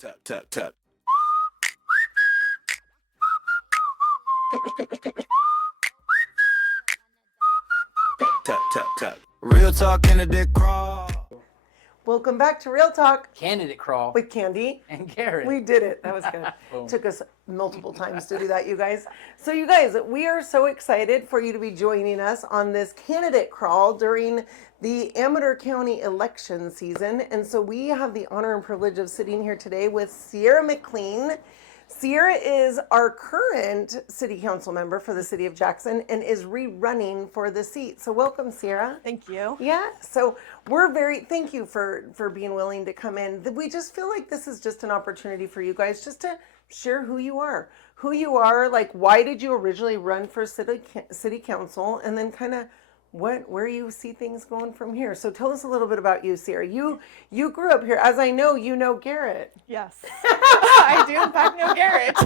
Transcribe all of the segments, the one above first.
Tap, tap, tap. Tap, tap, tap. Real talk in a dick crawl. Welcome back to Real Talk Candidate crawl with Kandi. and Garrett. We did it. That was good. Boom. Took us multiple times to do that, you guys. So you guys, we are so excited for you to be joining us on this candidate crawl during the Amador County election season. And so we have the honor and privilege of sitting here today with Sierra McLean. Sierra is our current city council member for the city of Jackson and is rerunning for the seat. So welcome, Sierra. Thank you. Yeah, so thank you for being willing to come in. We just feel like this is just an opportunity for you guys just to share who you are, like why did you originally run for city council, and then kind of where you see things going from here. So tell us a little bit about you, Sierra. You grew up here, as I know you know Garrett. Yes. I do in fact know Garrett.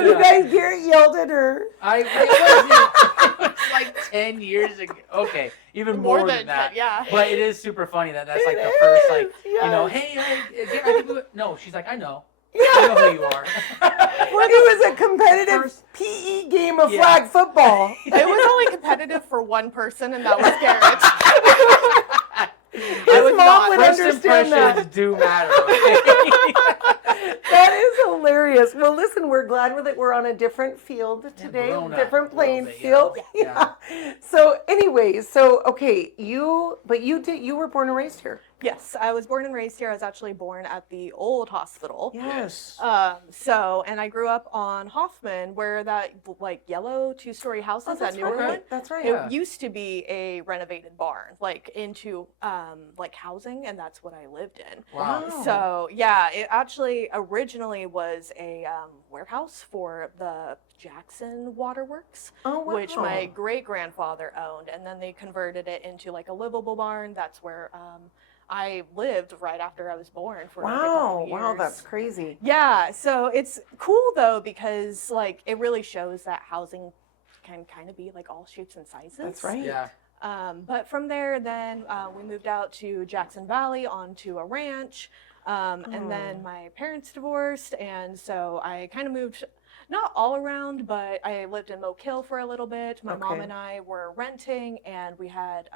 You guys, Garrett yelled at her. It was like 10 years ago. Okay, even more than that. 10, yeah. But it is super funny that's like the first, like, Yes. you know, hey, Garrett, I think no, she's like, I know. I know who you are. It was a competitive PE game of flag football. It was only competitive for one person, and that was Garrett. His mom would First understand that. impressions do matter. Okay? That is hilarious. Well, listen, we're glad that we're on a different field today, blown up different a playing little bit, field. yeah. So, anyways, okay, you were born and raised here. Yes, I was born and raised here. I was actually born at the old hospital. Yes. And I grew up on Hoffman, where that like yellow 2-story house is, that newer one. That's right. It used to be a renovated barn, like into like housing, and that's what I lived in. Wow. So yeah, it actually originally was a warehouse for the Jackson Waterworks, Oh, wow. which my great grandfather owned, and then they converted it into like a livable barn. That's where I lived right after I was born for like a couple years. Wow, that's crazy. Yeah, so it's cool though because like it really shows that housing can kind of be like all shapes and sizes. That's right. Yeah. But from there, then we moved out to Jackson Valley onto a ranch, and then my parents divorced, and so I kind of moved, not all around, but I lived in Moke Hill for a little bit. My mom and I were renting, and we had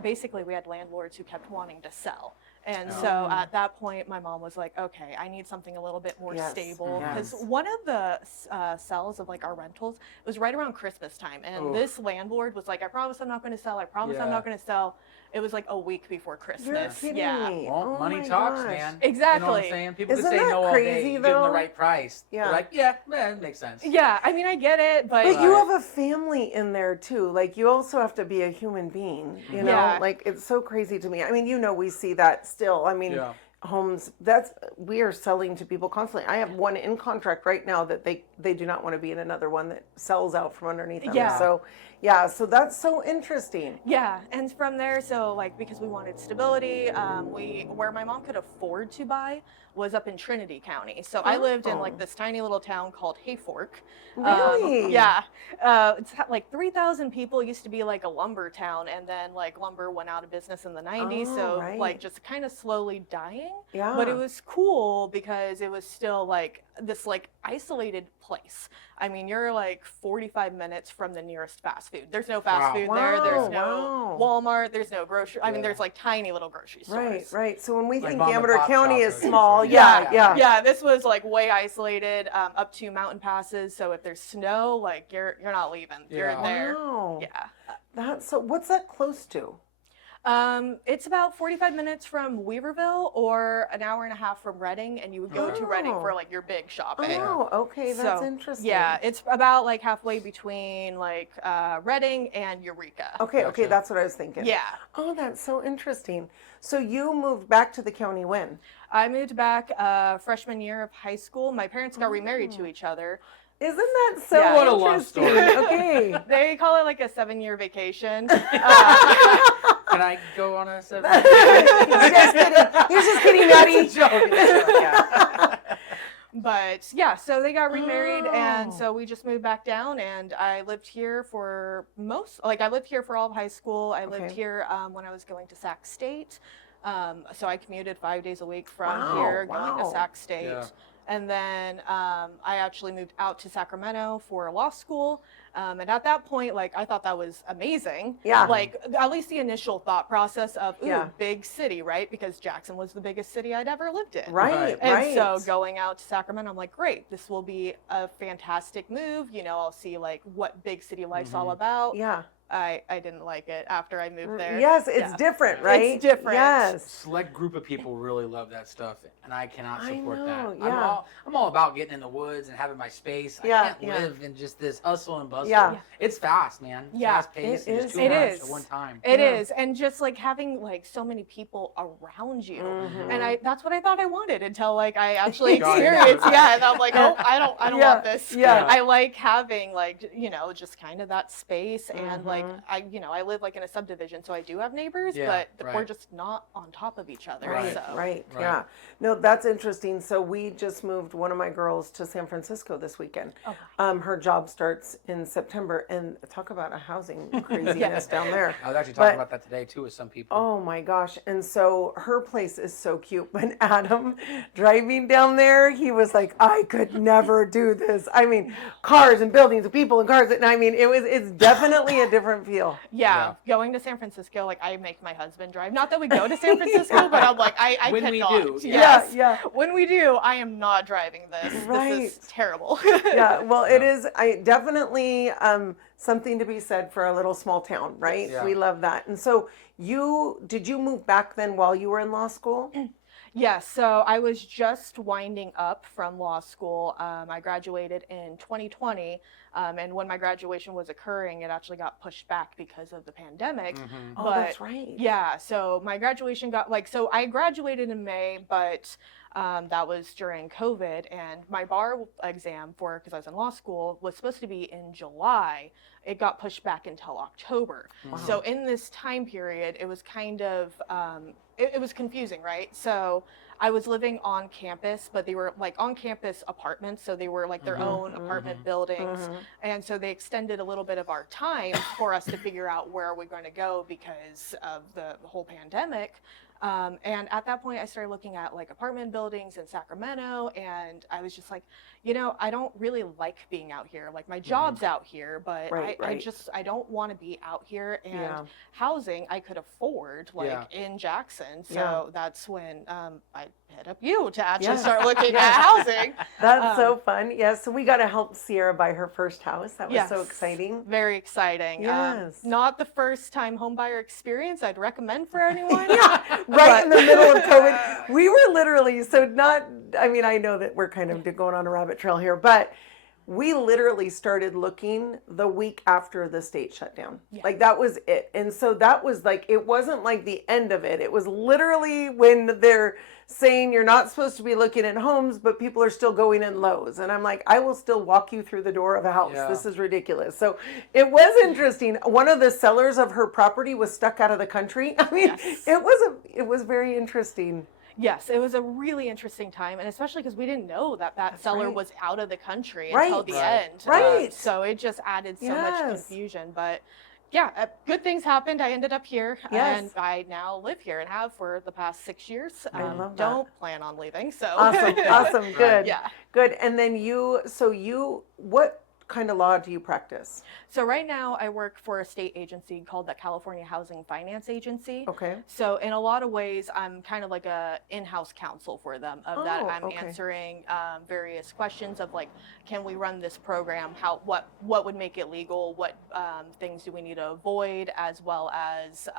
basically we had landlords who kept wanting to sell. And so at that point, my mom was like, okay, I need something a little bit more stable. Because one of the sells of like our rentals, it was right around Christmas time. And this landlord was like, I promise I'm not going to sell. I promise I'm not going to sell. It was like a week before Christmas. You're kidding me. Well, Oh money my talks, gosh. man. Exactly. You know what I'm saying? People Isn't could say that no all crazy, day. You give them though? the right price. Yeah. They're like, yeah, it makes sense. Yeah, I mean, I get it, but But you have a family in there too. Like you also have to be a human being, you know? Yeah. Like it's so crazy to me. I mean, we see that still. I mean, homes we are selling to people constantly. I have one in contract right now that they do not want to be in another one that sells out from underneath them. Yeah. So that's so interesting. yeah, and from there, so like because we wanted stability, where my mom could afford to buy was up in Trinity County. So I lived in like this tiny little town called Hayfork. Really? Yeah, it's like 3,000 people. It used to be like a lumber town, and then like lumber went out of business in the 90s. So like just kind of slowly dying. Yeah. But it was cool because it was still like this like isolated place. I mean, you're like 45 minutes from the nearest fast food. There's no fast food there. There's no Walmart. There's no grocery. I mean, there's like tiny little grocery stores. Right. So when we Like think mom and Amador pop County shops is or small, something. yeah. This was like way isolated, up to mountain passes. So if there's snow, like you're not leaving. You're there. Wow. Yeah. What's that close to? It's about 45 minutes from Weaverville or an hour and a half from Reading, and you would go to Reading for like your big shopping. Oh, okay, that's So, interesting. Yeah, it's about like halfway between like Reading and Eureka. Okay, that's what I was thinking. Yeah. Oh, that's so interesting. So you moved back to the county when? I moved back freshman year of high school. My parents got remarried to each other. Isn't that so Yeah. What a love interesting? story. Okay. They call it like a 7-year vacation. Can I go on a 7? He's just kidding, Maddie. Yeah. But yeah, so they got remarried, and so we just moved back down, and I lived here for I lived here for all of high school. I lived here when I was going to Sac State. So I commuted 5 days a week from Wow, here going wow. to Sac State. Yeah. And then I actually moved out to Sacramento for law school. And at that point, like, I thought that was amazing. Yeah. Like, at least the initial thought process of, ooh, Yeah. big city, right? Because Jackson was the biggest city I'd ever lived in. Right, And right. so going out to Sacramento, I'm like, great, this will be a fantastic move. You know, I'll see like what big city life's all about. Yeah. I didn't like it after I moved there. Yes, it's Yeah. different, right? It's different. Yes. Select group of people really love that stuff, and I cannot I support know, that. yeah. I'm all about getting in the woods and having my space. Yeah, I can't yeah. live in just this hustle and bustle. Yeah. It's fast, man. Yeah. Fast paced. It It's is too It much is. at one time. It Yeah. is, and just like having like so many people around you, Mhm. and that's what I thought I wanted until like I actually Got it. experienced, yeah, and I'm like, oh, I don't Yeah, want this. yeah. I like having like just kind of that space, and like Mm-hmm. I live like in a subdivision, so I do have neighbors, Yeah, but right. we're just not on top of each other. Right, So. right, Right. yeah. No, that's interesting. So we just moved one of my girls to San Francisco this weekend. Oh, Her job starts in September, and talk about a housing craziness down there. I was actually talking But- about that today too with some people. Oh my gosh. And so her place is so cute. But Adam, driving down there, he was like, I could never do this. I mean, cars and buildings and people and cars. And I mean, it's definitely a different feel. Yeah, going to San Francisco, like I make my husband drive. Not that we go to San Francisco, but I'm like, I When we cannot. do, Yes. Yeah, When we do, I am not driving this. Right. This is terrible. yeah. Well, it is. I definitely something to be said for a little small town, right? Yeah. We love that. And so did you move back then while you were in law school? Yes, so I was just winding up from law school. I graduated in 2020, and when my graduation was occurring, it actually got pushed back because of the pandemic. Oh, But that's right. yeah, so my graduation got so I graduated in May, but that was during COVID, and my bar exam because I was in law school was supposed to be in July. It got pushed back until October. So in this time period, it was kind of it was confusing, right? So I was living on campus, but they were like on campus apartments, so they were like their own apartment buildings, and so they extended a little bit of our time for us to figure out where we're going to go because of the whole pandemic. And at that point, I started looking at like apartment buildings in Sacramento, and I was just like, I don't really like being out here. Like my job's out here, but Right, I right. I don't want to be out here. And Yeah. housing I could afford in Jackson. So Yeah. that's when I hit up you to actually Yeah. start looking Yeah. at housing. That's so fun. Yes. So we got to help Sierra buy her first house. That was so Yes. exciting. Very exciting. Yes. Not the first time home buyer experience I'd recommend for anyone. Right in the middle of COVID. We were literally, I know that we're kind of going on a rabbit trail here, but we literally started looking the week after the state shut down. Yeah. Like that was it. And so that was like, it wasn't like the end of it. It was literally when they're saying you're not supposed to be looking at homes, but people are still going in Lowe's. And I'm like, I will still walk you through the door of a house. Yeah. This is ridiculous. So it was interesting. One of the sellers of her property was stuck out of the country. I mean, Yes. it was very interesting. Yes, it was a really interesting time, and especially because we didn't know that seller right. was out of the country Right. until the Right. end. Right. So it just added so much Yes. confusion. But yeah, good things happened. I ended up here, Yes. and I now live here and have for the past 6 years. I love that. Don't plan on leaving. So Awesome. Awesome. Good. Yeah. Good. And then what kind of law do you practice? So right now I work for a state agency called the California Housing Finance Agency. Okay. So in a lot of ways, I'm kind of like a in-house counsel for them. That Oh, I'm okay. answering various questions of like, can we run this program? What would make it legal? What things do we need to avoid? As well as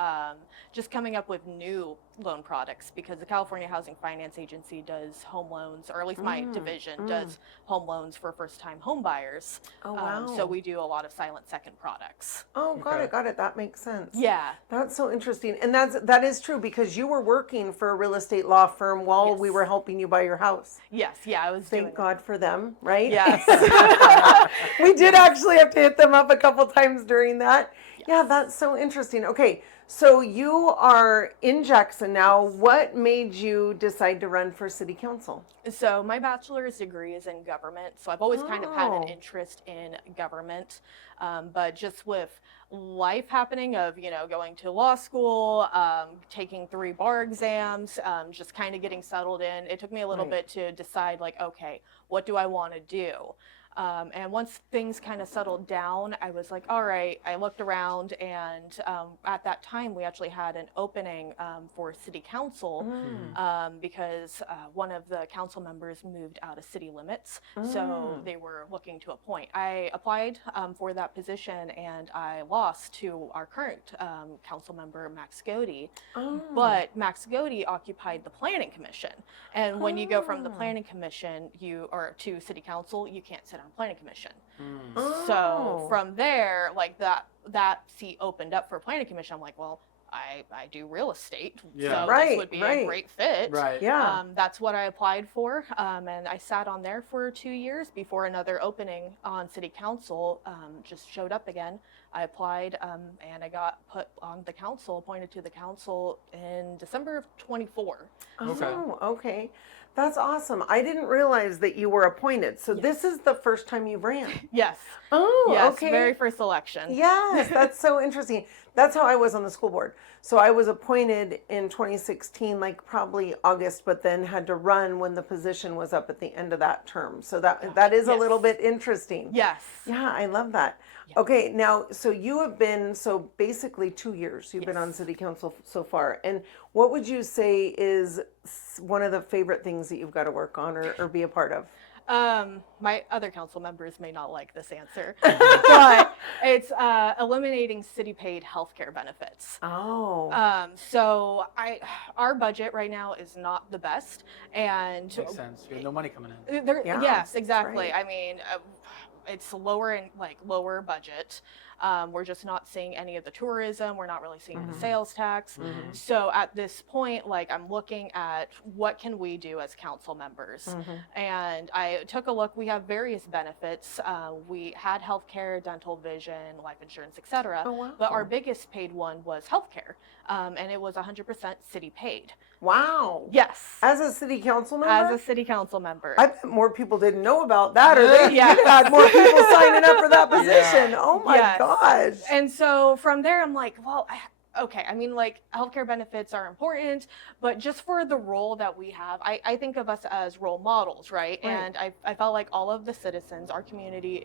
just coming up with new loan products, because the California Housing Finance Agency does home loans, or at least my division does home loans for first-time home buyers. Oh, wow. So we do a lot of silent second products. Oh, got Okay. it. Got it. That makes sense. Yeah. That's so interesting. And that is true because you were working for a real estate law firm while we Yes. were helping you buy your house. Yes. Yeah. I was doing Thank God for them, right? Yes. We did actually have to hit them up a couple times during that. Yeah, that's so interesting. Okay, so you are in Jackson now. What made you decide to run for city council? So my bachelor's degree is in government, so I've always kind of had an Oh. interest in government, but just with life happening of, going to law school, taking 3 bar exams, just kind of getting settled in, it took me a little Right. bit to decide, like, okay, what do I want to do? And once things kind of settled down, I was like, all right, I looked around, and at that time, we actually had an opening for city council because one of the council members moved out of city limits. So they were looking to appoint. I applied for that position, and I lost to our current council member, Max Godey. But Max Godey occupied the planning commission. And when you go from the planning commission to city council, you can't sit on planning commission. So from there, like that seat opened up for planning commission. I'm like, well, I do real estate, so this would be a great fit. Right. Yeah. That's what I applied for, and I sat on there for 2 years before another opening on city council just showed up again. I applied, and I got put on the council, appointed to the council in December of 24. Oh, okay. That's awesome. I didn't realize that you were appointed. So this is the first time you ran. Yes. Oh, Yes, okay. very first election. Yes, that's so interesting. That's how I was on the school board. So I was appointed in 2016, like probably August, but then had to run when the position was up at the end of that term. So that is a little bit interesting. Yes. Yeah, I love that. Okay, now, so you have been, so basically 2 years you've been on city council so far. And what would you say is one of the favorite things that you've got to work on or be a part of? My other council members may not like this answer, but it's eliminating city-paid healthcare benefits. Oh. So our budget right now is not the best, and Makes sense. You have no money coming in. Yeah, yes, exactly. right. I mean, it's lower budget. We're just not seeing any of the tourism. We're not really seeing the sales tax. So at this point, like, I'm looking at what can we do as council members. And I took a look. We have various benefits. We had healthcare, dental, vision, life insurance, etc. Oh, wow. But our biggest paid one was healthcare, and it was 100% city paid. Wow. Yes. As a city council member? As a city council member. I bet more people didn't know about that, or they Yes. you'd had more people signing up for that position. Oh my Yes. gosh. And so from there, I'm like, well, okay. I mean, like, healthcare benefits are important, but just for the role that we have, I think of us as role models, right? And I felt like all of the citizens, our community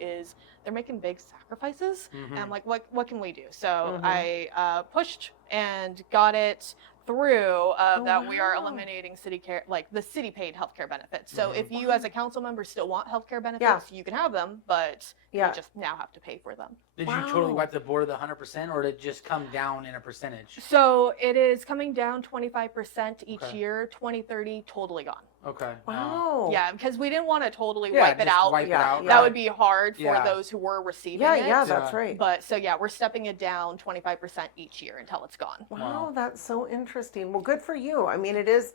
they're making big sacrifices. And I'm like, what can we do? So I pushed and got it through that we are eliminating the city paid healthcare benefits. So if you as a council member still want healthcare benefits, you can have them, but you just now have to pay for them. Did you totally wipe the board of the 100%, or did it just come down in a percentage? So it is coming down 25% each year, 2030 totally gone. Okay. Wow. Yeah, because we didn't want to totally wipe it just out. Wipe it out. That would be hard for Yeah. those who were receiving Yeah, it. yeah, that's right. But so yeah, we're stepping it down 25% each year until it's gone. Wow, that's so interesting. Well, good for you. I mean, it is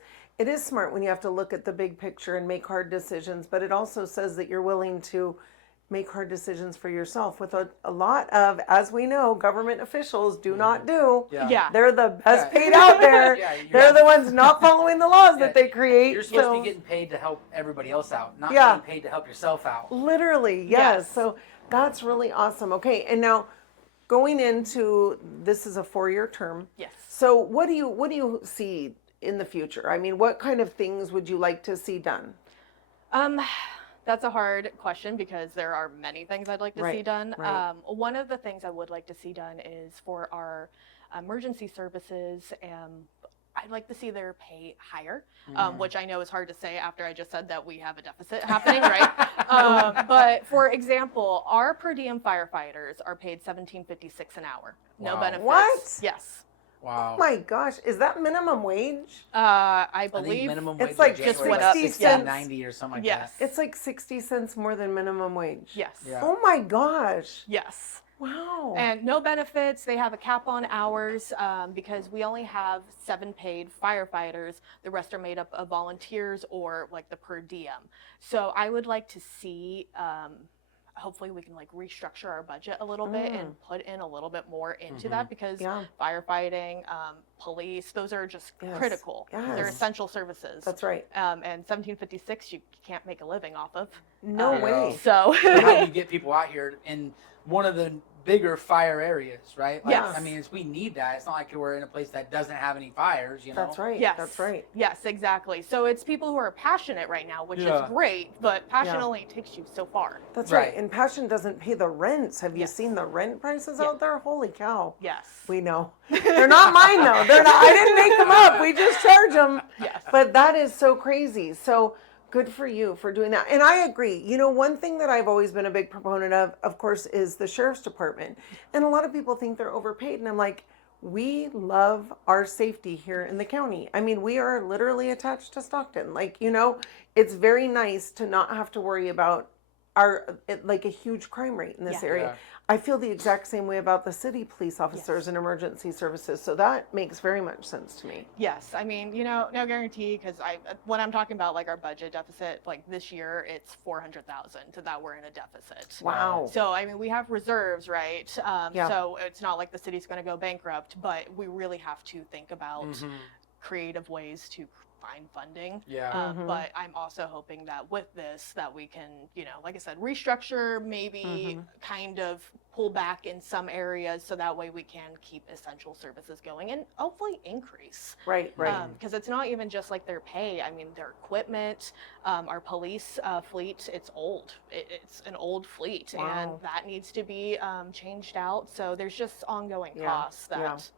smart when you have to look at the big picture and make hard decisions, but it also says that you're willing to make hard decisions for yourself with a lot of, as we know, government officials do not do. Yeah. They're the best paid out there. They're the ones not following the laws that they create. You're supposed to be getting paid to help everybody else out, not Yeah. getting paid to help yourself out. Literally, yes. So that's really awesome. Okay, and now going into, this is a 4-year term. Yes. So what do you see in the future? I mean, what kind of things would you like to see done? That's a hard question because there are many things I'd like to see done. Right. One of the things I would like to see done is for our emergency services. I'd like to see their pay higher, which I know is hard to say after I just said that we have a deficit happening, right? But for example, our per diem firefighters are paid $17.56 an hour. No Wow. benefits. What? Yes. Oh my gosh, is that minimum wage? I I think believe minimum it's wage like in just January went was up. 60 60, cents. 90 or something like Yes. that. It's like 60 cents more than minimum wage. yes. Yeah. Oh my gosh. Yes. Wow. And no benefits. They have a cap on hours because we only have 7 paid firefighters. The rest are made up of volunteers or like the per diem. So I would like to see hopefully we can like restructure our budget a little bit and put in a little bit more into that, because firefighting, police, those are just critical. They're essential services. That's right. And 1756 you can't make a living off of. No way. So how you get people out here in one of the bigger fire areas, right? Like, Yes. I mean, we need that. It's not like we're in a place that doesn't have any fires, you know? That's right. Yes. That's right. Yes, exactly. So it's people who are passionate right now, which is great, but passion only takes you so far. That's right. And passion doesn't pay the rents. Have you seen the rent prices out there? Holy cow. Yes. We know. They're not mine though. They're not. I didn't make them up. We just charge them. Yes. But that is so crazy. So good for you for doing that. And I agree. You know, one thing that I've always been a big proponent of course, is the sheriff's department. And a lot of people think they're overpaid. And I'm like, we love our safety here in the county. I mean, we are literally attached to Stockton. Like, you know, it's very nice to not have to worry about like a huge crime rate in this area. Yeah. I feel the exact same way about the city police officers and emergency services. So that makes very much sense to me. Yes, I mean, you know, no guarantee, because when I'm talking about like our budget deficit, like this year it's 400,000, so that we're in a deficit. Wow. So I mean, we have reserves, right? So it's not like the city's going to go bankrupt, but we really have to think about creative ways to find funding. But I'm also hoping that with this, that we can, you know, like I said, restructure, maybe kind of pull back in some areas, so that way we can keep essential services going and hopefully increase. Right. Because it's not even just like their pay. I mean, their equipment, our police fleet, it's old. It's an old fleet, and that needs to be changed out. So there's just ongoing costs that.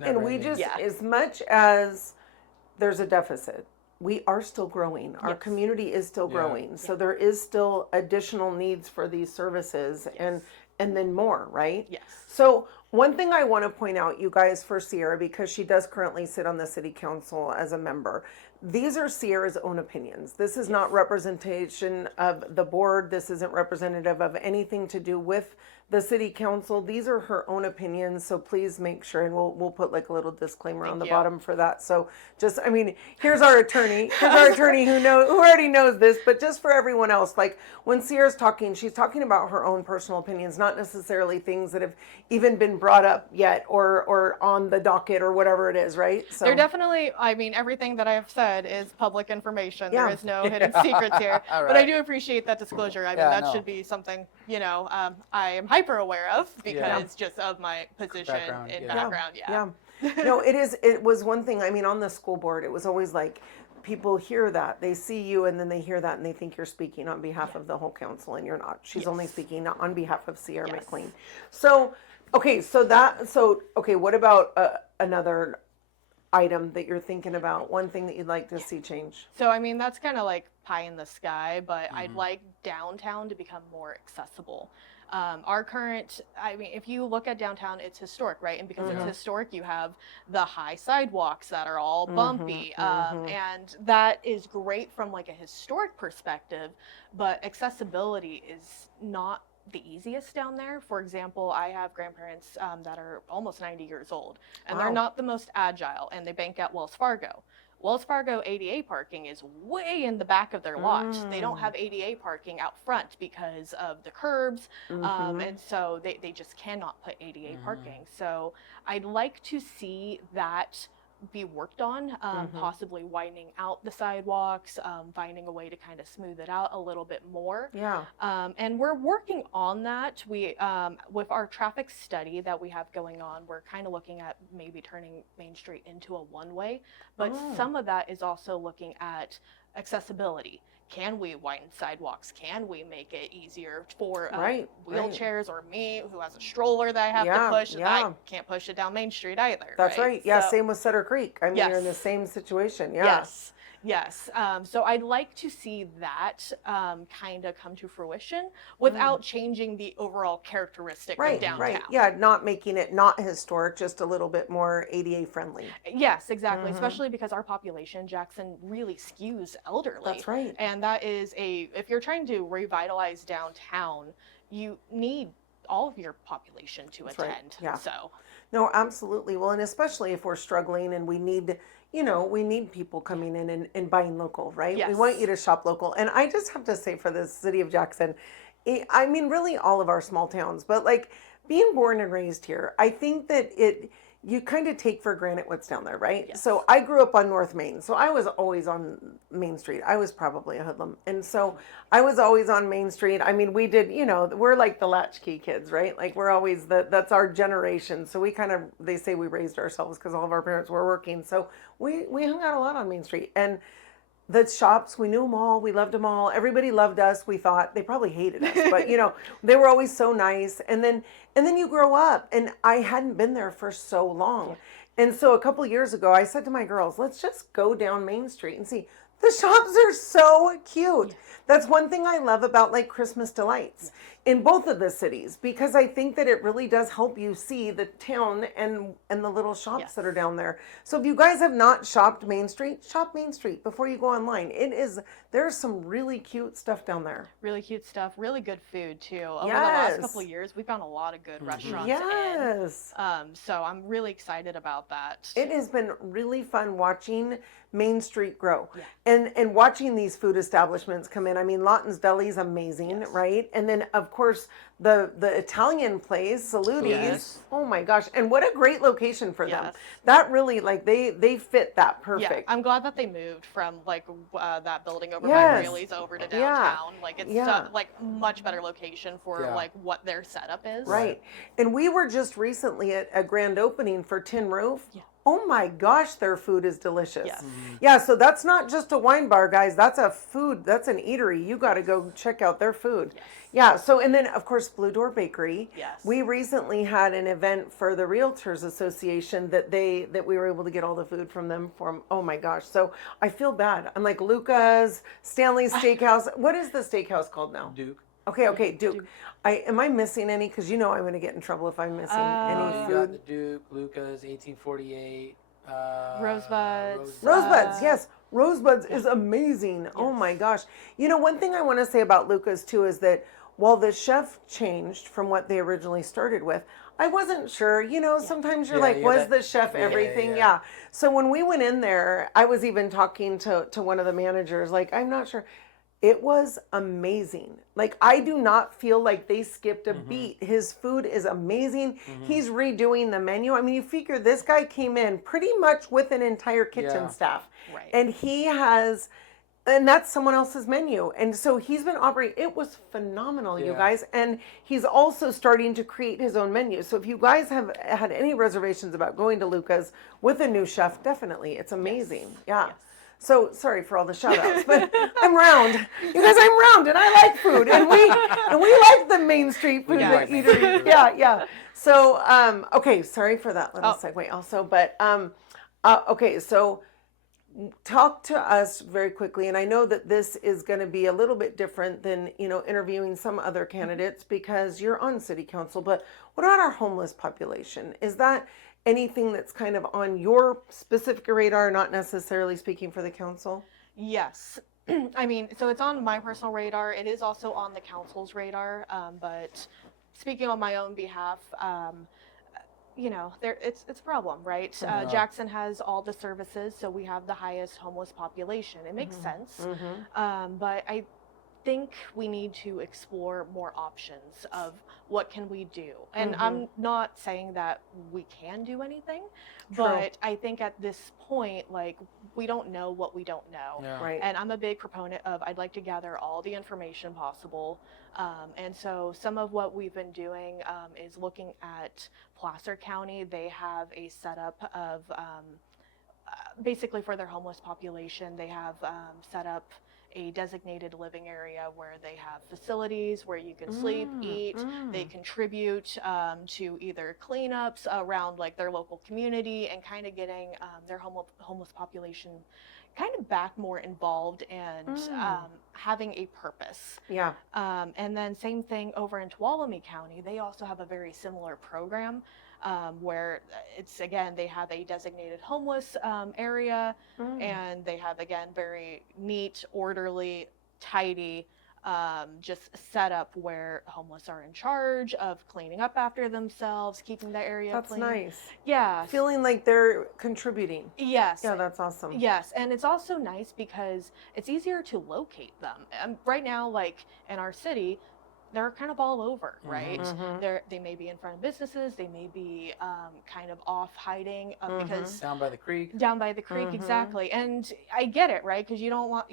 And we just, as much as there's a deficit, we are still growing. Our community is still growing. So there is still additional needs for these services and then more, right? Yes. So one thing I want to point out, you guys, for Sierra, because she does currently sit on the city council as a member, these are Sierra's own opinions. This is not representation of the board. This isn't representative of anything to do with the city council. These are her own opinions. So please make sure, and we'll put like a little disclaimer on the bottom for that. So just, I mean, here's our attorney who already knows this, but just for everyone else, like when Sierra's talking, she's talking about her own personal opinions, not necessarily things that have even been brought up yet or on the docket or whatever it is, right? So they're definitely, I mean, everything that I've said is public information. There is no hidden secrets here. But I do appreciate that disclosure. I mean, that should be something, you know, I am hyper aware of because just of my position in background. No, it was one thing. I mean, on the school board, it was always like people hear that, they see you, and then they hear that and they think you're speaking on behalf of the whole council, and you're not. She's only speaking on behalf of Sierra McLean. So, okay, what about another item that you're thinking about? One thing that you'd like to see change? So, I mean, that's kind of like pie in the sky, but I'd like downtown to become more accessible. Our current, I mean, if you look at downtown, it's historic, right? And because it's historic, you have the high sidewalks that are all bumpy. And that is great from like a historic perspective, but accessibility is not the easiest down there. For example, I have grandparents that are almost 90 years old, and they're not the most agile, and they bank at Wells Fargo. Wells Fargo ADA parking is way in the back of their lot. They don't have ADA parking out front because of the curbs, and so they just cannot put ADA parking. So I'd like to see that be worked on, possibly widening out the sidewalks, finding a way to kind of smooth it out a little bit more. And we're working on that. We, with our traffic study that we have going on, we're kind of looking at maybe turning Main Street into a one-way, but some of that is also looking at accessibility. Can we widen sidewalks? Can we make it easier for wheelchairs or me who has a stroller that I have to push? And I can't push it down Main Street either. That's right. Yeah, so, same with Sutter Creek. I mean, you're in the same situation. Yes. So I'd like to see that kind of come to fruition without changing the overall characteristic of downtown. Right. Yeah, not making it not historic, just a little bit more ADA friendly. Yes, exactly. Especially because our population, Jackson, really skews elderly. That's right. And that is if you're trying to revitalize downtown, you need all of your population to attend. Right. Yeah. So. No, absolutely. Well, and especially if we're struggling and we need people coming in and buying local, right? Yes. We want you to shop local. And I just have to say, for the city of Jackson, I mean, really all of our small towns, but like being born and raised here, I think that you kind of take for granted what's down there, right? Yes. So I grew up on North Main, so I was always on Main Street. I was probably a hoodlum, and so I was always on Main Street. I mean, we did, we're like the latchkey kids, right? Like we're always that's our generation. So we kind of, they say we raised ourselves because all of our parents were working. So we hung out a lot on Main Street, and the shops, we knew them all, we loved them all, everybody loved us. We thought they probably hated us, but they were always so nice. And then you grow up, and I hadn't been there for so long. And so a couple of years ago I said to my girls, let's just go down Main Street and see. The shops are so cute. That's one thing I love about like Christmas delights in both of the cities, because I think that it really does help you see the town and the little shops that are down there. So if you guys have not shopped Main Street, shop Main Street before you go online. There's some really cute stuff down there. Really cute stuff, really good food too. Over the Yes. last couple of years, we found a lot of good restaurants Yes. so I'm really excited about that. It has been really fun watching Main Street grow and watching these food establishments come in. I mean, Lawton's Deli is amazing, right? And then of course the Italian place, Saluti's. Yes. Oh my gosh. And what a great location for them. Yes. That really, like they fit that perfect. Yeah, I'm glad that they moved from like that building over by Yes. Greeley's over to Yeah. downtown. Like it's Yeah. like much better location for Yeah. like what their setup is. Right. And we were just recently at a grand opening for Tin Roof. Yeah. Oh my gosh, their food is delicious. Yes. Yeah, so that's not just a wine bar, guys. That's a food, that's an eatery. You got to go check out their food. Yes. Yeah, so and then of course Blue Door Bakery. Yes. We recently had an event for the Realtors Association that we were able to get all the food from them oh my gosh. So I feel bad. I'm like Luca's, Stanley's Steakhouse. What is the steakhouse called now? Duke. Okay, Duke. Am I missing any? Because I'm going to get in trouble if I'm missing any You got food. the Duke, Luca's, 1848. Rosebuds. Rosebuds, yes. Rosebuds is amazing. Oh my gosh. One thing I want to say about Luca's too is that while the chef changed from what they originally started with, I wasn't sure. Sometimes you're like, was the chef everything? Yeah. So when we went in there, I was even talking to one of the managers, like, I'm not sure. It was amazing. Like, I do not feel like they skipped a beat. His food is amazing. He's redoing the menu. I mean, you figure this guy came in pretty much with an entire kitchen staff. Right. And that's someone else's menu. And so he's been operating. It was phenomenal, you guys. And he's also starting to create his own menu. So if you guys have had any reservations about going to Luca's with a new chef, definitely. It's amazing. Yeah. Yes. So sorry for all the shout outs, but I'm round. You guys, I'm round and I like food. And we like the Main Street food that you do. Yeah. So okay, sorry for that little segue also. But okay, so talk to us very quickly. And I know that this is going to be a little bit different than, interviewing some other candidates because you're on city council, but what about our homeless population? Is that anything that's kind of on your specific radar, not necessarily speaking for the council? Yes. I mean, so it's on my personal radar. It is also on the council's radar. But speaking on my own behalf, it's a problem, right? Jackson has all the services, so we have the highest homeless population. It makes sense. But I think we need to explore more options of what can we do. And I'm not saying that we can do anything, but I think at this point, like, we don't know what we don't know. Yeah. Right. And I'm a big proponent of I'd like to gather all the information possible. And so some of what we've been doing is looking at Placer County. They have a setup of basically for their homeless population, they have set up a designated living area where they have facilities where you can sleep, eat. They contribute to either cleanups around like their local community and kind of getting their homeless population kind of back more involved and having a purpose. Yeah. And then same thing over in Tuolumne County. They also have a very similar program where it's, again, they have a designated homeless area and they have, again, very neat, orderly, tidy, just set up where homeless are in charge of cleaning up after themselves, keeping the area clean. That's nice. Yeah. Feeling like they're contributing. Yes. Yeah, that's awesome. Yes, and it's also nice because it's easier to locate them. Right now, like in our city, they're kind of all over, right? Mm-hmm. They may be in front of businesses, they may be kind of off hiding because Down by the creek. down by the creek, exactly. And I get it, right? Because you don't want.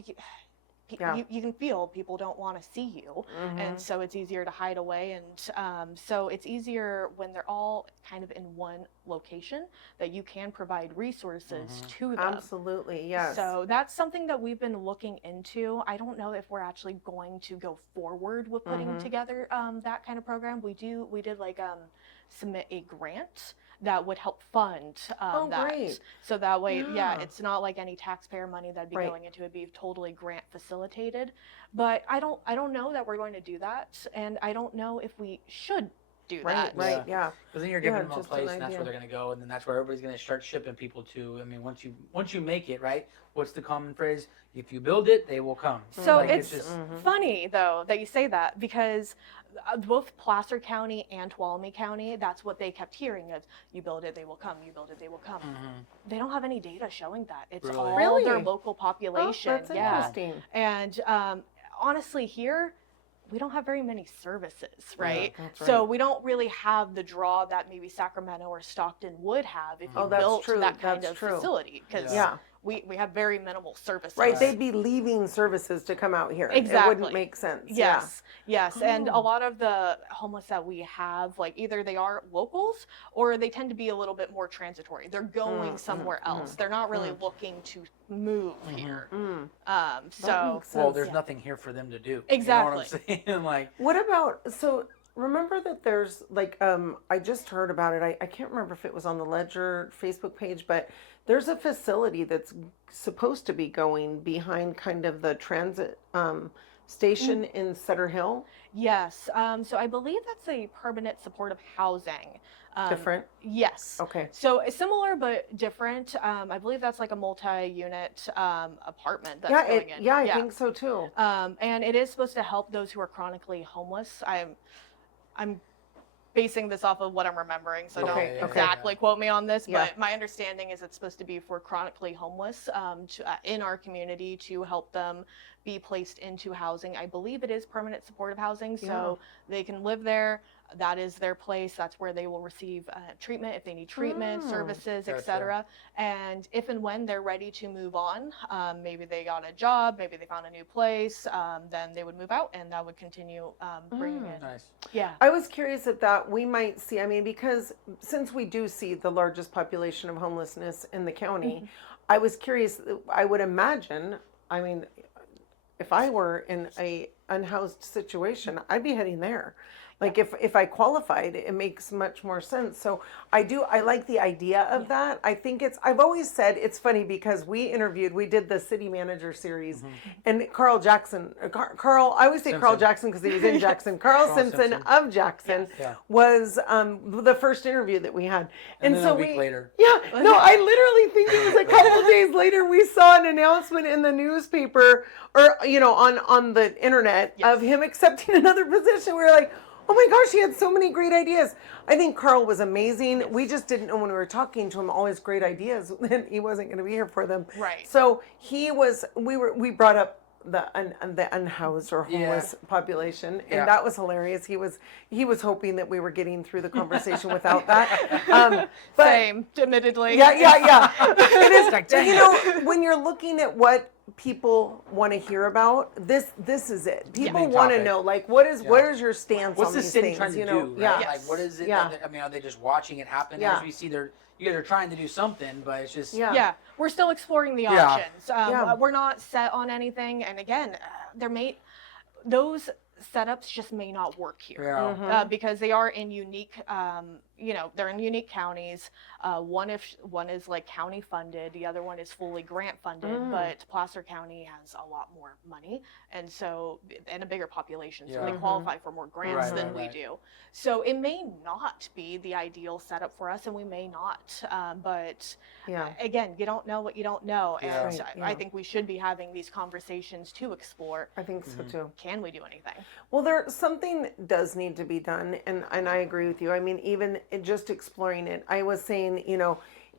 Yeah. You can feel people don't want to see you, and so it's easier to hide away, and so it's easier when they're all kind of in one location that you can provide resources to them. Absolutely, yes. So that's something that we've been looking into. I don't know if we're actually going to go forward with putting together that kind of program. We did like submit a grant that would help fund that. Great. So that way, Yeah. it's not like any taxpayer money that'd be Right. going into it. It'd be totally grant facilitated. But I don't know that we're going to do that, and I don't know if we should do that. Right, yeah. Because then you're giving Yeah, them a just place, an and that's idea. where they're going to go, and then that's where everybody's going to start shipping people to. I mean, once you make it, right? What's the common phrase? If you build it, they will come. So Like, it's just funny though that you say that, because both Placer County and Tuolumne County, that's what they kept hearing of, you build it, they will come, you build it, they will come. They don't have any data showing that. It's Really? all Really? their local population. Oh, that's interesting. And honestly here, we don't have very many services, right? that's So right. we don't really have the draw that maybe Sacramento or Stockton would have if you that's built true. that kind That's of true. facility. Because Yeah. we have very minimal services. Right, they'd be leaving services to come out here. It Exactly. wouldn't make sense. Yes, yes. And a Oh. lot of the homeless that we have, like either they are locals or they tend to be a little bit more transitory. They're going somewhere else. They're not really looking to move here. That So makes well, sense. there's nothing here for them to do. Exactly. You know what I'm saying? Like, What about, so remember that there's like, I just heard about it. I can't remember if it was on the Ledger Facebook page, but there's a facility that's supposed to be going behind kind of the transit station in Sutter Hill. yes, so I believe that's a permanent supportive housing. Different? Yes. Okay. So it's similar but different. I believe that's like a multi-unit apartment that's Yeah, going in. I think so too. And it is supposed to help those who are chronically homeless. I'm basing this off of what I'm remembering, so Okay, don't okay. exactly quote me on this, Yeah. but my understanding is it's supposed to be for chronically homeless in our community to help them be placed into housing. I believe it is permanent supportive housing, so they can live there. That is their place. That's where they will receive treatment if they need treatment, services, Gotcha. etc. And if and when they're ready to move on, maybe they got a job, maybe they found a new place, then they would move out, and that would continue bringing in. nice. Yeah. I was curious if that we might see, I mean, because since we do see the largest population of homelessness in the county, I was curious, I would imagine, I mean, if I were in a unhoused situation, I'd be heading there. Like if I qualified, it makes much more sense. So I like the idea of that. I think I've always said, it's funny because we did the city manager series and Carl Jackson, Carl, I always say Carl Jackson because he was in Jackson. Carl Simpson of Jackson Yeah. was the first interview that we had. And then so a week later. Yeah, no, I literally think it was a couple of days later we saw an announcement in the newspaper or, on the internet of him accepting another position. We were like, oh my gosh, he had so many great ideas. I think Carl was amazing. Yes. We just didn't know when we were talking to him all his great ideas that he wasn't going to be here for them. Right. So we brought up the unhoused or homeless population, and that was hilarious. He was hoping that we were getting through the conversation without that. But Same, admittedly. Yeah. It is. Like, So, when you're looking at what people want to hear about, this is it. People Big want to topic. know, like, what is your stance What's on the these city things? trying to You do? know, Right? yeah. Like, what is it? Yeah. I mean, are they just watching it happen? Yeah. As we see, you guys are trying to do something, but it's just Yeah. We're still exploring the Yeah. options. Yeah. We're not set on anything, and again, those setups just may not work here. Yeah. Because they are in unique, they're in unique counties. One is like county funded, the other one is fully grant funded. But Placer County has a lot more money, and a bigger population, so they qualify for more grants than we do. So it may not be the ideal setup for us, and we may not. But again, you don't know what you don't know, Yeah. and I think we should be having these conversations to explore. I think so too. Can we do anything? Well, something does need to be done, and I agree with you. I mean, even just exploring it, I was saying,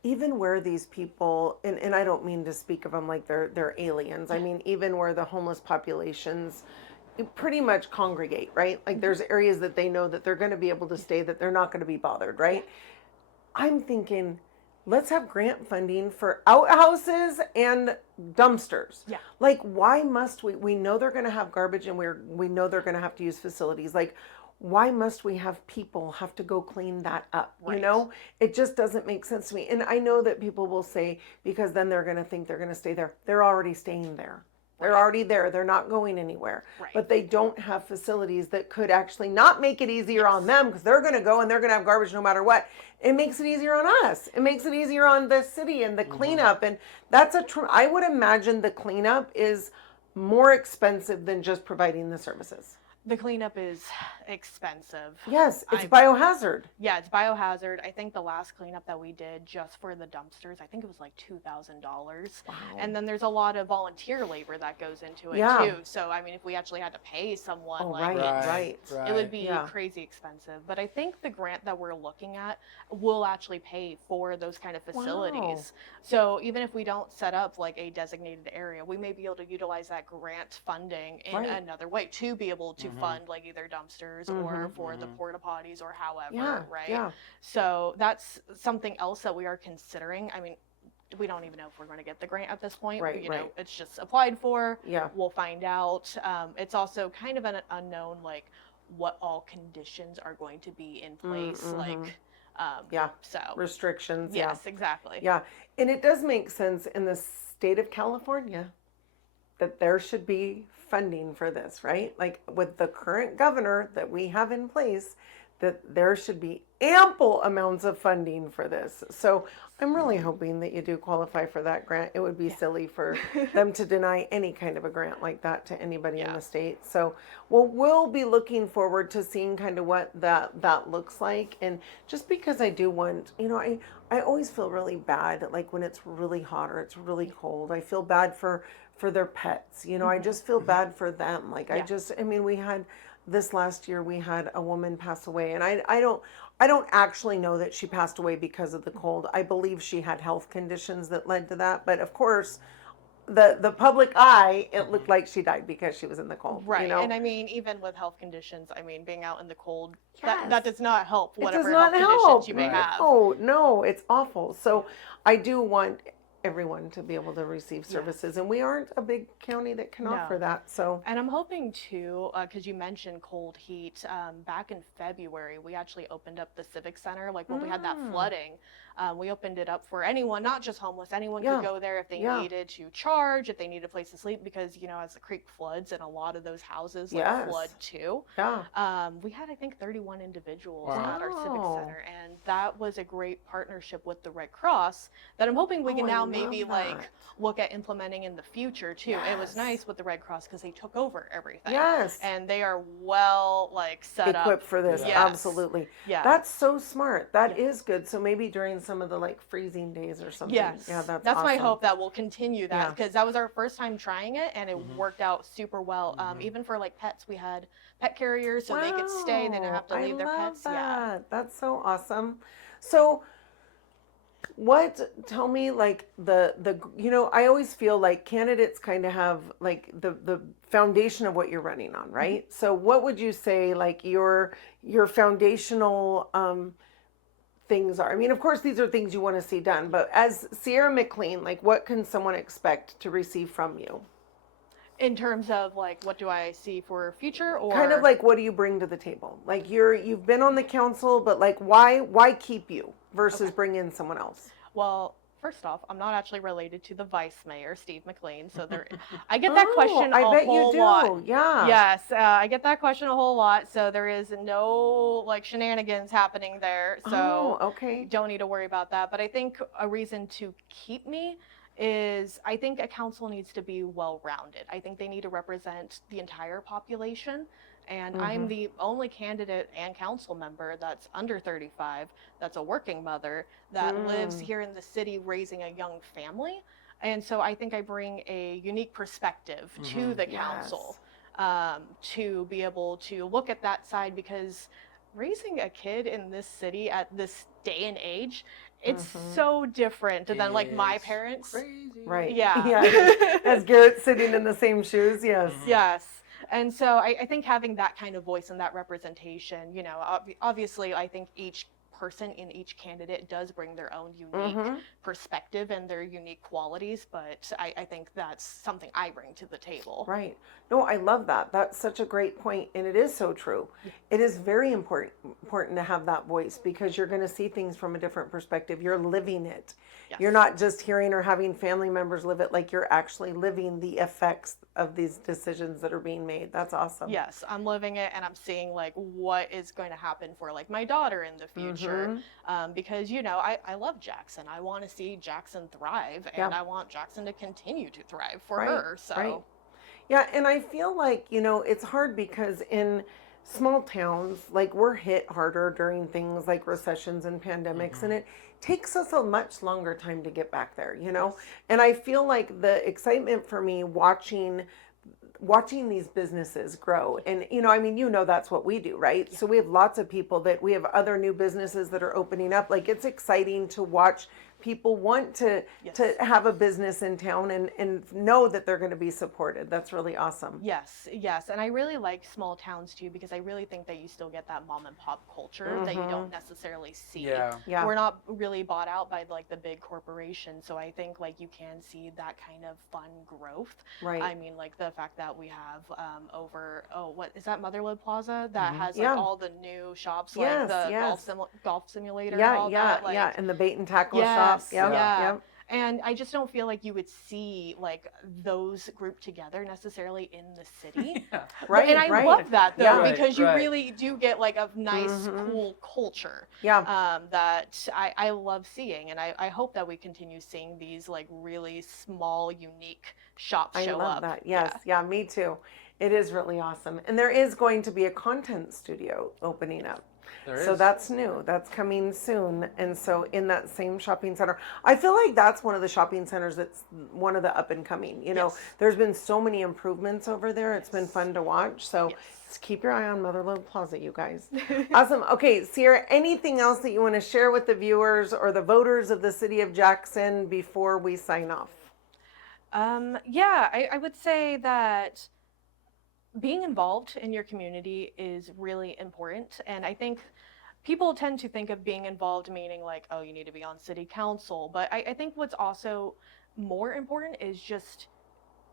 even where these people, and I don't mean to speak of them like they're aliens. I mean, even where the homeless populations pretty much congregate, right? Like there's areas that they know that they're going to be able to stay, that they're not going to be bothered, right? I'm thinking, let's have grant funding for outhouses and dumpsters. Yeah. Like, why must we know they're going to have garbage, and we know they're going to have to use facilities. Like, why must we have people have to go clean that up? Right. You know, it just doesn't make sense to me. And I know that people will say, because then they're going to think they're going to stay there. They're already staying there. They're already there. They're not going anywhere. Right. But they don't have facilities that could actually not make it easier on them, because they're going to go and they're going to have garbage no matter what. It makes it easier on us. It makes it easier on the city and the cleanup. And that's I would imagine the cleanup is more expensive than just providing the services. The cleanup is expensive. Yes, it's biohazard. Yeah, it's biohazard. I think the last cleanup that we did just for the dumpsters, I think it was like $2,000. Wow. And then there's a lot of volunteer labor that goes into it too. So I mean, if we actually had to pay someone, right. it would be crazy expensive. But I think the grant that we're looking at will actually pay for those kind of facilities. Wow. So even if we don't set up like a designated area, we may be able to utilize that grant funding in another way to be able to fund like either dumpsters or for the porta potties or however, right? Yeah. So that's something else that we are considering. I mean, we don't even know if we're going to get the grant at this point. Right, You know, it's just applied for. Yeah. We'll find out. It's also kind of an unknown, like what all conditions are going to be in place. Like, so restrictions. Yes, exactly. Yeah. And it does make sense in the state of California that there should be funding for this, right? Like with the current governor that we have in place, that there should be ample amounts of funding for this. So I'm really hoping that you do qualify for that grant. It would be silly for them to deny any kind of a grant like that to anybody in the state. So we'll be looking forward to seeing kind of what that looks like. And just because I do want, you know, I always feel really bad, like when it's really hot or it's really cold. I feel bad for their pets. You know, I just feel bad for them. Like I mean, we had this last year, we had a woman pass away, and I don't actually know that she passed away because of the cold. I believe she had health conditions that led to that. But of course, the public eye, it looked like she died because she was in the cold. Right. You know? And I mean, even with health conditions, I mean, being out in the cold, that does not help whatever it does not health conditions you may have. Oh, no, it's awful. So I do want everyone to be able to receive services, and we aren't a big county that can offer that. So, and I'm hoping too, because you mentioned cold heat, back in February we actually opened up the Civic Center, like when we had that flooding. We opened it up for anyone, not just homeless. Anyone could go there if they needed to charge, if they needed a place to sleep, because you know, as the creek floods and a lot of those houses like flood too. We had, I think, 31 individuals at our Civic Center, and that was a great partnership with the Red Cross that I'm hoping we can now maybe like look at implementing in the future too. It was nice with the Red Cross because they took over everything. And they are well like set up, equipped for this. Absolutely. That's so smart. That is good. So maybe during some of the like freezing days or something. That's awesome. my hope that we'll continue that, because that was our first time trying it, and it worked out super well. Even for like pets, we had pet carriers so they could stay. They didn't have to leave their pets. That's so awesome. So tell me, like the you know, I always feel like candidates kind of have like the foundation of what you're running on, right? So what would you say like your foundational things are? I mean, of course, these are things you want to see done, but as Sierra McLean, like what can someone expect to receive from you? In terms of like, what do I see for future, or kind of like what do you bring to the table? Like you've been on the council, but like why keep you versus bring in someone else? Well, first off, I'm not actually related to the vice mayor, Steve McLean, so I get that question I bet whole you do. lot. Yeah. Yes, I get that question a whole lot. So there is no like shenanigans happening there. So don't need to worry about that. But I think a reason to keep me is I think a council needs to be well-rounded. I think they need to represent the entire population. And I'm the only candidate and council member that's under 35, that's a working mother, that lives here in the city raising a young family. And so I think I bring a unique perspective to the council to be able to look at that side, because raising a kid in this city at this day and age, it's so different than like my parents. Crazy. Right. Yeah. As Garrett sitting in the same shoes. Yes. Yes. And so I think having that kind of voice and that representation, you know, obviously I think each person in each candidate does bring their own unique perspective and their unique qualities, but I think that's something I bring to the table. Right. No, I love that. That's such a great point, and it is so true. It is very important to have that voice, because you're going to see things from a different perspective. You're living it. Yes. You're not just hearing or having family members live it, like you're actually living the effects of these decisions that are being made. That's awesome. Yes, I'm living it, and I'm seeing like what is going to happen for like my daughter in the future, because you know I love Jackson. I want to see Jackson thrive, and I want Jackson to continue to thrive for her. So yeah, and I feel like, you know, it's hard because in small towns, like, we're hit harder during things like recessions and pandemics, and it takes us a much longer time to get back there, you know. And I feel like the excitement for me watching these businesses grow, and you know, I mean, you know, that's what we do, right? So we have lots of people that we have other new businesses that are opening up. Like, it's exciting to watch people want to have a business in town and know that they're going to be supported. That's really awesome. Yes, and I really like small towns too, because I really think that you still get that mom and pop culture that you don't necessarily see. Yeah. We're not really bought out by like the big corporations, so I think like you can see that kind of fun growth. Right. I mean, like the fact that we have what is that, Motherlode Plaza that has like all the new shops, like the golf simulator, and all that, like, and the bait and tackle shop. Yep. And I just don't feel like you would see like those grouped together necessarily in the city. Right. And I love that though, because you right. really do get like a nice, cool culture. That I love seeing, and I hope that we continue seeing these like really small, unique shops show up. I love that. Yes. Yeah, me too. It is really awesome. And there is going to be a content studio opening up. So that's new. That's coming soon. And so in that same shopping center, I feel like that's one of the shopping centers that's one of the up and coming. You know, there's been so many improvements over there. It's been fun to watch. So just keep your eye on Motherlode Plaza, you guys. Awesome. Okay, Sierra, anything else that you want to share with the viewers or the voters of the city of Jackson before we sign off? I would say that being involved in your community is really important. And I think people tend to think of being involved meaning like, oh, you need to be on city council. But I think what's also more important is just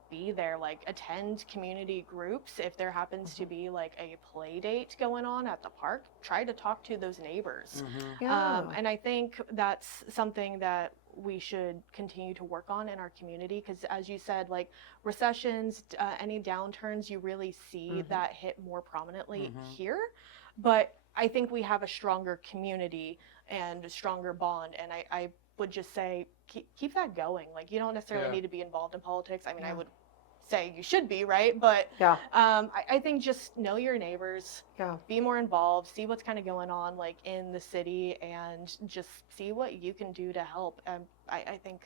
be there, like attend community groups. If there happens to be like a play date going on at the park, try to talk to those neighbors. And I think that's something that we should continue to work on in our community, because as you said, like recessions, any downturns, you really see that hit more prominently here. But I think we have a stronger community and a stronger bond, and I would just say keep that going. Like, you don't necessarily need to be involved in politics. I mean, I would say you should be, right? But I think just know your neighbors, be more involved, see what's kind of going on like in the city, and just see what you can do to help. I think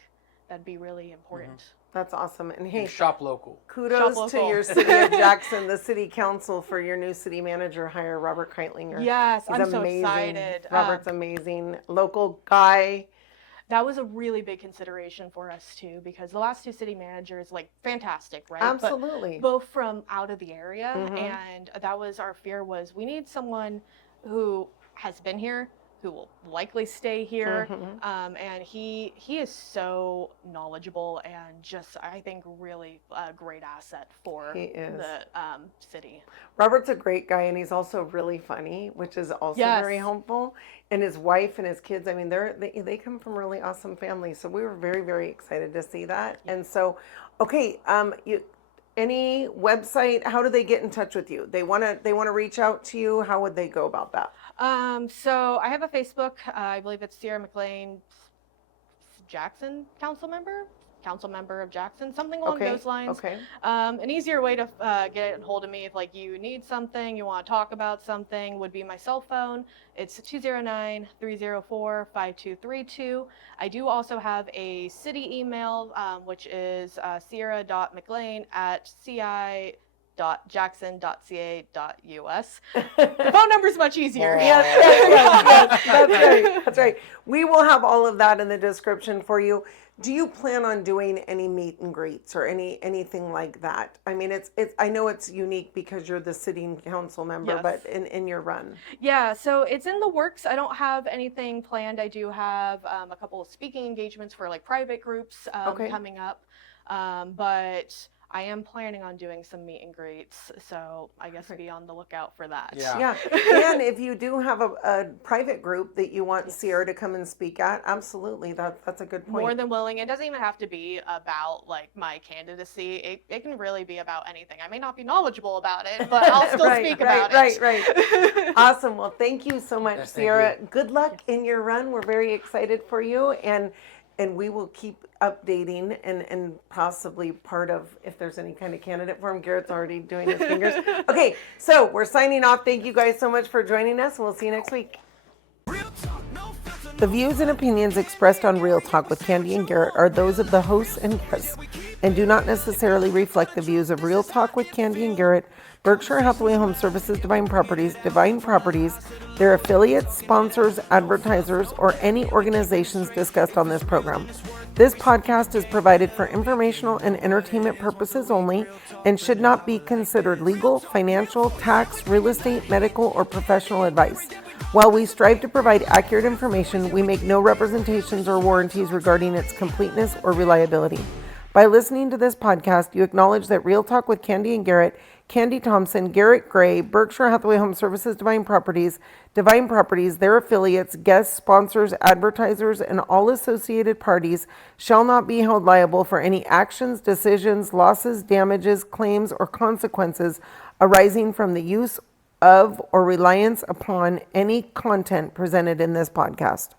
that'd be really important. That's awesome. And hey, shop local. Kudos to your city of Jackson, the city council, for your new city manager hire, Robert Kreitlinger. Yes, He's I'm so amazing. excited. Robert's amazing. Local guy. That was a really big consideration for us too, because the last two city managers, like, fantastic, right? Absolutely. But both from out of the area, and that was our fear, was we need someone who has been here, who will likely stay here, and he is so knowledgeable and just, I think, really a great asset for the city. Robert's a great guy, and he's also really funny, which is also very helpful. And his wife and his kids, I mean, they come from really awesome families, so we were very, very excited to see that. And so, okay, any website? How do they get in touch with you? They want to reach out to you. How would they go about that? So I have a Facebook. I believe it's Sierra McLean Jackson council member of Jackson, something along those lines. Okay. An easier way to get a hold of me if like you need something, you want to talk about something, would be my cell phone. It's 209-304-5232. I do also have a city email, which is sierra.mclean@ci www.jackson.ca.us. The phone number is much easier. Yes, that's right. That's right. We will have all of that in the description for you. Do you plan on doing any meet and greets or anything like that? I mean, it's I know it's unique because you're the sitting council member, Yes. but in your run. Yeah, so it's in the works. I don't have anything planned. I do have a couple of speaking engagements for like private groups Okay. coming up, but I am planning on doing some meet and greets, so I guess be on the lookout for that. Yeah. Yeah, and if you do have a private group that you want Sierra to come and speak at, absolutely, that's a good point. More than willing. It doesn't even have to be about like my candidacy. It can really be about anything. I may not be knowledgeable about it, but I'll still speak about it. Right. Awesome. Well, thank you so much, Yes, thank Sierra. Good luck in your run. We're very excited for you, and we will keep updating and possibly part of if there's any kind of candidate form. Garrett's already doing his fingers. Okay, so we're signing off. Thank you guys so much for joining us. We'll see you next week. The views and opinions expressed on Real Talk with Kandi and Garrett are those of the hosts and guests and do not necessarily reflect the views of Real Talk with Kandi and Garrett, Berkshire Hathaway Home Services, Divine Properties, their affiliates, sponsors, advertisers, or any organizations discussed on this program. This podcast is provided for informational and entertainment purposes only and should not be considered legal, financial, tax, real estate, medical, or professional advice. While we strive to provide accurate information, we make no representations or warranties regarding its completeness or reliability. By listening to this podcast, you acknowledge that Real Talk with Kandi and Garrett, Kandi Thompson, Garrett Gray, Berkshire Hathaway Home Services, Divine Properties, their affiliates, guests, sponsors, advertisers, and all associated parties shall not be held liable for any actions, decisions, losses, damages, claims, or consequences arising from the use of or reliance upon any content presented in this podcast.